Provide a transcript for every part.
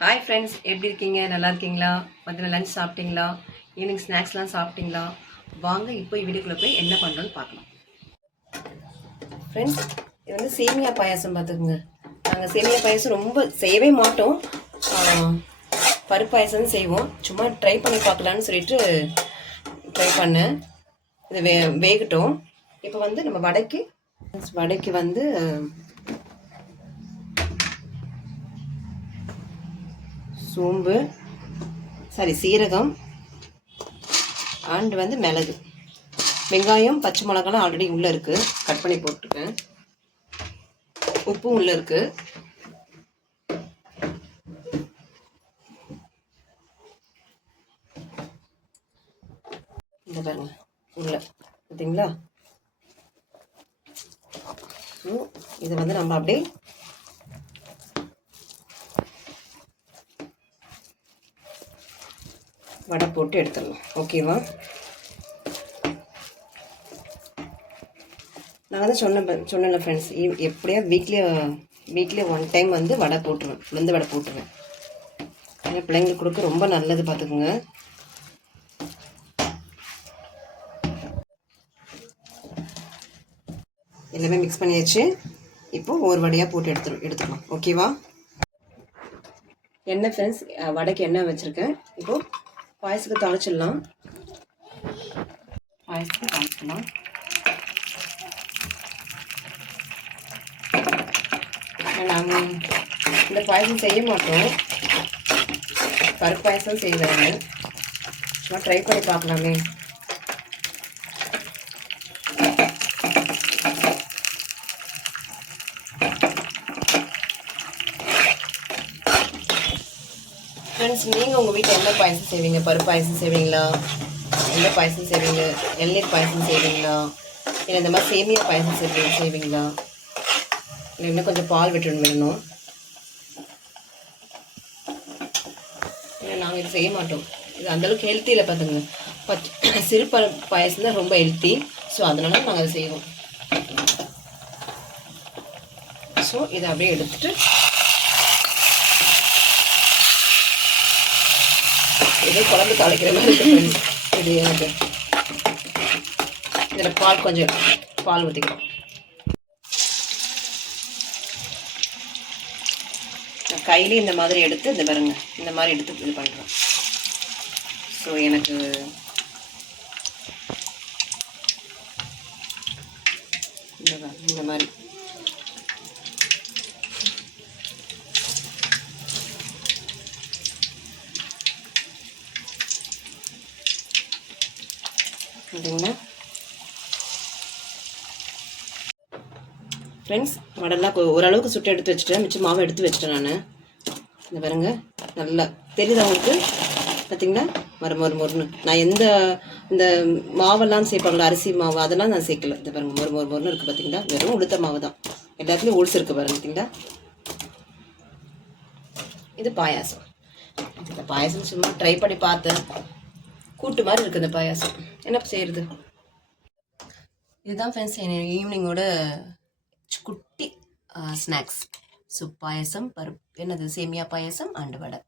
Hi friends, எப்படி இருக்கீங்க? நல்லா இருக்கீங்களா? மத்தியானம் லஞ்ச் சாப்பிட்டீங்களா? ஈவினிங் ஸ்நாக்ஸ்லாம் சாப்பிட்டீங்களா? வாங்க இப்போ வீடியோக்குள்ளே போய் என்ன பண்ணுறோன்னு பார்க்கலாம். ஃப்ரெண்ட்ஸ், இது வந்து சேமியா பாயாசம் பார்த்துக்குங்க. நாங்கள் சேமியா பாயாசம் ரொம்ப செய்யவே மாட்டோம். பருப்பு பாயாசம் செய்வோம். சும்மா ட்ரை பண்ணி பார்க்கலான்னு சொல்லிட்டு ட்ரை பண்ணேன். இது வேகட்டும். இப்போ வந்து நம்ம வடைக்கு வந்து சீரகம் அண்ட் வந்து மிளகு, வெங்காயம், பச்சை மிளகாலாம் ஆல்ரெடி உள்ளே இருக்குது, கட் பண்ணி போட்டிருக்கேன். உப்பும் உள்ளே இருக்குது. இந்த பாருங்க உள்ள பார்த்தீங்களா? இதை வந்து நம்ம அப்படியே வடை போட்டு எடுத்துடலாம். ஓகேவா? நான் வந்து சொன்னேன்ல ஃப்ரெண்ட்ஸ், எப்படியா வீக்லி ஒன் டைம் வந்து வடை போட்டுருவேன், வெந்த வடை போட்டுருவேன். ஏன்னா பிள்ளைங்களுக்கு கொடுக்க ரொம்ப நல்லது, பார்த்துக்குங்க. எல்லாமே மிக்ஸ் பண்ணியாச்சு. இப்போ ஒரு வடையாக போட்டு எடுத்துக்கலாம். ஓகேவா? எண்ணெய் ஃப்ரெண்ட்ஸ், வடைக்கு எண்ணெய் வச்சுருக்கேன். இப்போது பாயசத்துக்கு தாளிச்சிடலாம். நாங்கள் இந்த பாயசம் செய்ய மாட்டோம், பருப்பு பாயசம் செய்வாங்க. சும்மா ட்ரை பண்ணி பார்க்கலாமே. ஃப்ரெண்ட்ஸ், நீங்கள் உங்கள் வீட்டில் என்ன பாயசம் செய்வீங்க? பருப்பு பாயசம் செய்வீங்களா? எந்த பாயசம் செய்வீங்க? இளநீர் பாயசம் செய்வீங்களா? இல்லை இந்த மாதிரி சேமியா பாயசம் செய்வீங்களா? இல்லை இன்னும் கொஞ்சம் பால் விடணும். ஏன்னா நாங்கள் இது செய்ய மாட்டோம். இது அந்தளவுக்கு ஹெல்த்தி இல்லை, பார்த்துங்க. சிறு பாயசம் தான் ரொம்ப ஹெல்த்தி. ஸோ அதனால நாங்கள் அதை செய்வோம். ஸோ இதை அப்படியே எடுத்துட்டு ஏதோ குழம்பு தாளிக்கிற மாதிரி இருக்கு. இது எனக்கு இதில் பால் ஊற்றிக்கலாம். கையிலே இந்த மாதிரி எடுத்து இந்த பாருங்க, இந்த மாதிரி எடுத்து இது பண்ணுறோம். ஸோ எனக்கு இந்த மாதிரி அப்படிங்களா ஃப்ரெண்ட்ஸ்? வடைலாம் ஓரளவுக்கு சுட்டு எடுத்து வச்சுட்டேன், மிச்சம் மாவை எடுத்து வச்சுட்டேன் நான். இந்த பாருங்க, நல்லா தெரியுது அவங்களுக்கு, பார்த்தீங்களா? மொறுன்னு. நான் இந்த மாவெல்லாம் சேர்ப்பாங்களா, அரிசி மாவு, அதெல்லாம் நான் சேர்க்கல. இந்த பாருங்க, மொறுன்னு இருக்குது, பார்த்தீங்களா? வெறும் உளுத்த மாவு தான். எல்லாத்துலேயும் உளுசு இருக்குது பாருங்க, பார்த்தீங்களா? இது பாயாசம். இந்த பாயாசம் சும்மா ட்ரை பண்ணி பார்த்தேன். கூட்டு மாதிரி இருக்குது இந்த பாயாசம். என்ன செய்யறது? இதுதான் ஃப்ரெண்ட்ஸ் ஈவினிங்கோட குட்டி ஸ்நாக்ஸ். பாயசம், பருப்பு சேமியா பாயசம் அண்டு வடை.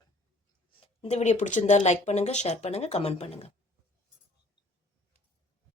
இந்த வீடியோ பிடிச்சிருந்தா லைக் பண்ணுங்கள், ஷேர் பண்ணுங்கள், கமெண்ட் பண்ணுங்கள்.